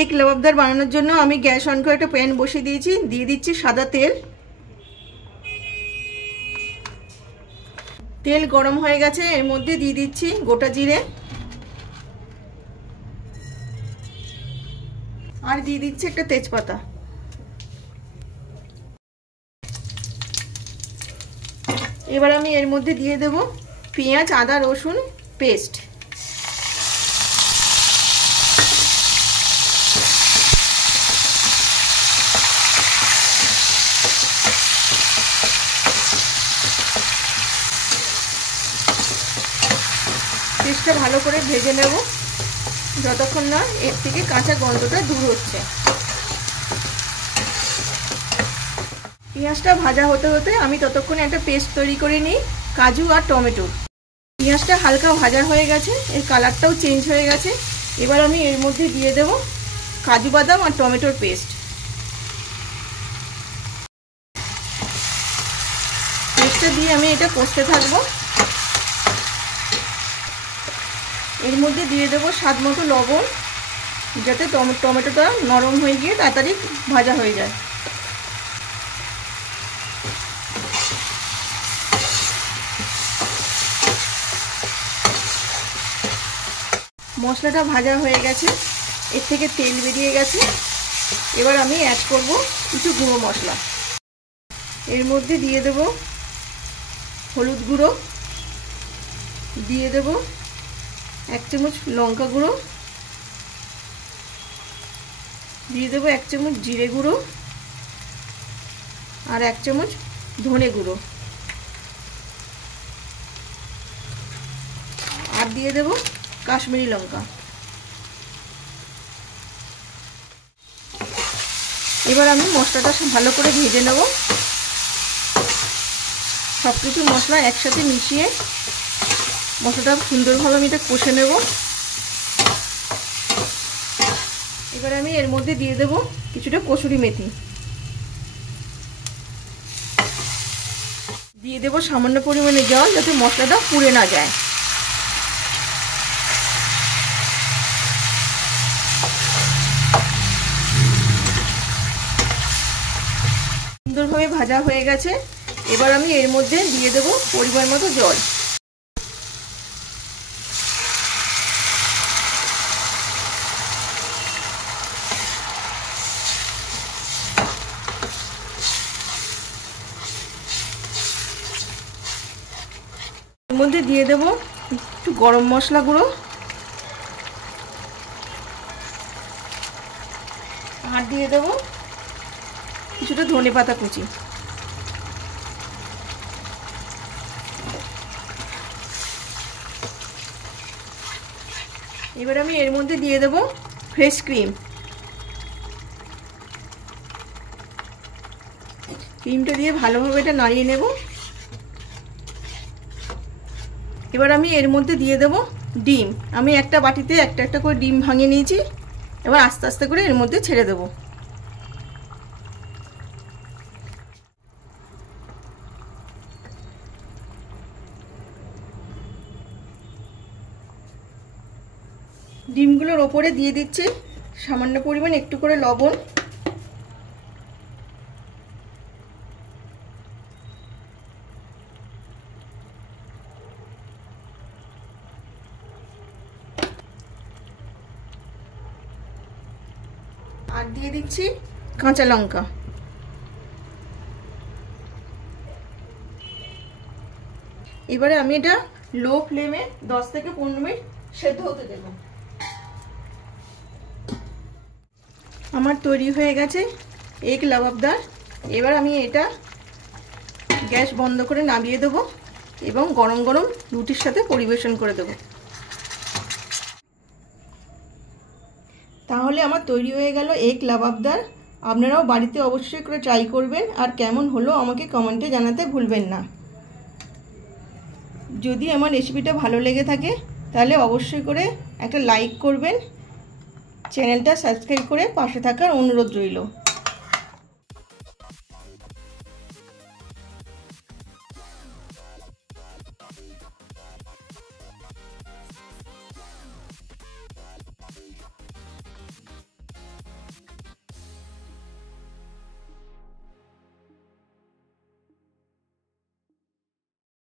এক লবাবদার বানানোর জন্য আমি গ্যাস অন করে একটা প্যান বসিয়ে দিয়েছি। দিয়ে দিচ্ছি সাদা তেল। তেল গরম হয়ে গেছে, এর মধ্যে দিয়ে দিচ্ছি গোটা জিরে আর দিয়ে দিচ্ছি একটা তেজপাতা। এবার আমি এর মধ্যে দিয়ে দেব পেঁয়াজ আদা রসুন পেস্ট। পেস্টটা ভালো করে ভেজে নেব যতক্ষণ না এর থেকে কাঁচা গন্ধটা দূর হচ্ছে। পেঁয়াজটা ভাজা হতে হতে আমি ততক্ষণে একটা পেস্ট তৈরি করে নিই কাজু আর টমেটো। পেঁয়াজটা হালকা ভাজা হয়ে গেছে, এর কালারটাও চেঞ্জ হয়ে গেছে। এবার আমি এর মধ্যে দিয়ে দেব কাজু বাদাম আর টমেটোর পেস্ট। পেস্টটা দিয়ে আমি এটা কষতে থাকবো। এর মধ্যে দিয়ে দেবো স্বাদ মতো লবণ, যাতে টমেটোটা নরম হয়ে গিয়ে তাড়াতাড়ি ভাজা হয়ে যায়। মশলাটা ভাজা হয়ে গেছে, এর থেকে তেল বেরিয়ে গেছে। এবার আমি অ্যাড করব কিছু গুঁড়ো মশলা। এর মধ্যে দিয়ে দেব হলুদ গুঁড়ো, দিয়ে দেব 1 চামচ লঙ্কা গুঁড়ো, দিয়ে দেবো 1 চামচ জিরে গুঁড়ো আর 1 চামচ ধনে গুঁড়ো, আর দিয়ে দেব কাশ্মীরি লঙ্কা। এবার আমি মশলাটা ভালো করে ভেজে নেব। সব কিছু মশলা একসাথে মিশিয়ে মশলাটা সুন্দরভাবে আমি এটা কষে নেব। এবার আমি এর মধ্যে দিয়ে দেব কিছুটা কসুরি মেথি, দিয়ে দেব সামান্য পরিমাণে জল যাতে মশলাটা পুড়ে না যায়। সুন্দরভাবে ভাজা হয়ে গেছে। এবার আমি এর মধ্যে দিয়ে দেব পরিমাণ মতো জল। এর মধ্যে দিয়ে দেব একটু গরম মশলা গুঁড়ো আর দিয়ে দেব কিছুটা ধনেপাতা কুচি। এবার আমি এর মধ্যে দিয়ে দেব ফ্রেশ ক্রিম। ক্রিমটা দিয়ে ভালোভাবে এটা নাড়িয়ে নেব। এবার আমি এর মধ্যে দিয়ে দেব ডিম। আমি একটা বাটিতে একটা একটা করে ডিম ভাঙিয়ে নিয়েছি। এবার আস্তে আস্তে করে এর মধ্যে ছেড়ে দেব। ডিমগুলোর ওপরে দিয়ে দিচ্ছি সামান্য পরিমাণ একটু করে লবণ, আর দিয়ে দিচ্ছি কাঁচা লঙ্কা। এবারে আমি এটা লো ফ্লেমে 10 থেকে 15 মিনিট সেদ্ধ হতে দেব। আমার তৈরি হয়ে গেছে এক লবাবদার। এবার আমি এটা গ্যাস বন্ধ করে নামিয়ে দেবো এবং গরম গরম রুটির সাথে পরিবেশন করে দেব। তাহলে আমার তৈরি হয়ে গেল এক লবাবদার। আপনারাও বাড়িতে অবশ্যই করে ট্রাই করবেন আর কেমন হলো আমাকে কমেন্টে জানাতে ভুলবেন না। যদি আমার রেসিপিটা ভালো লেগে থাকে তাহলে অবশ্যই করে একটা লাইক করবেন, চ্যানেলটা সাবস্ক্রাইব করে পাশে থাকার অনুরোধ রইল।